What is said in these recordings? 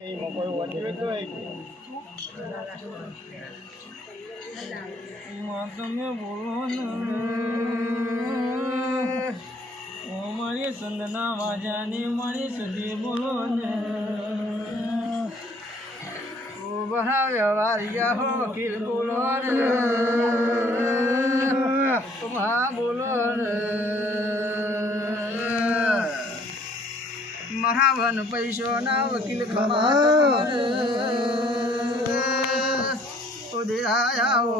એમાં કોઈ વધ્યું તો એમાં તમે બોલો ને મારી સંદના વાજાની મારી સુધી બોલો ને બહાર વ્યવહારિયા હો વકીલ બોલો ને હા બોલો ને મારા વન પૈસો ના વકીલ ખમા આવો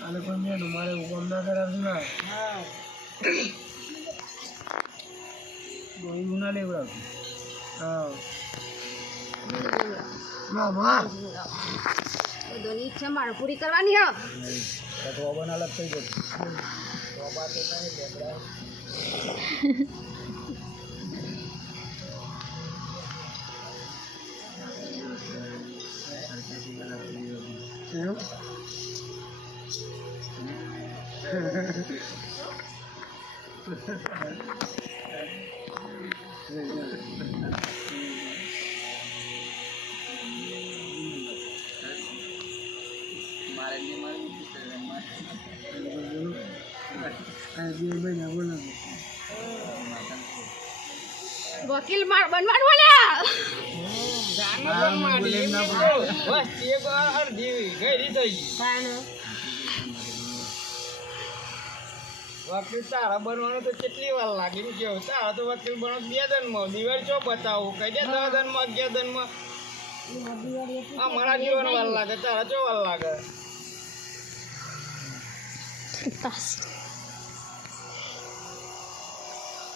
આને પણ મેં મારે હુકમ ના કરાવશું ના દોઈ ગુના લેવડાવશું હા બધાની ઈચ્છા મારે પૂરી કરવાની હો તો બના અલગ થઈ જશે તો બાત નહીં લેવડાવ વકીલ માર બનવાનું બોલ્યા વકીલ તારા બનવાનું તો કેટલી વાર લાગે ને કેવું તારા તો વકીલ બનો 2 દનમાં દિવાળી ચો બતાવું કઈ દે 10 દનમાં 11 દનમાં મારા જીવન વાર લાગે તારા ચો વાર લાગે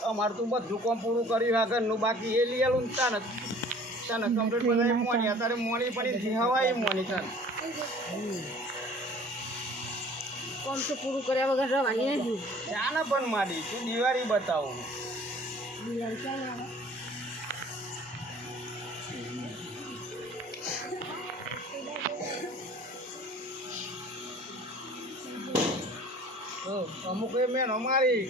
અમારે તું બધું કામ પૂરું કર્યું આ ઘરનું બાકી એ લઈ આલું તને કમ્પ્લીટ બનાવી મોની અત્યારે મોની પડી હવાઈ મોની તને કોમ તો પૂરું કર્યા વગર રવાની નથી ચાને પણ મારી તું દિવાળી બતાવું અમુક એ મેં અમારી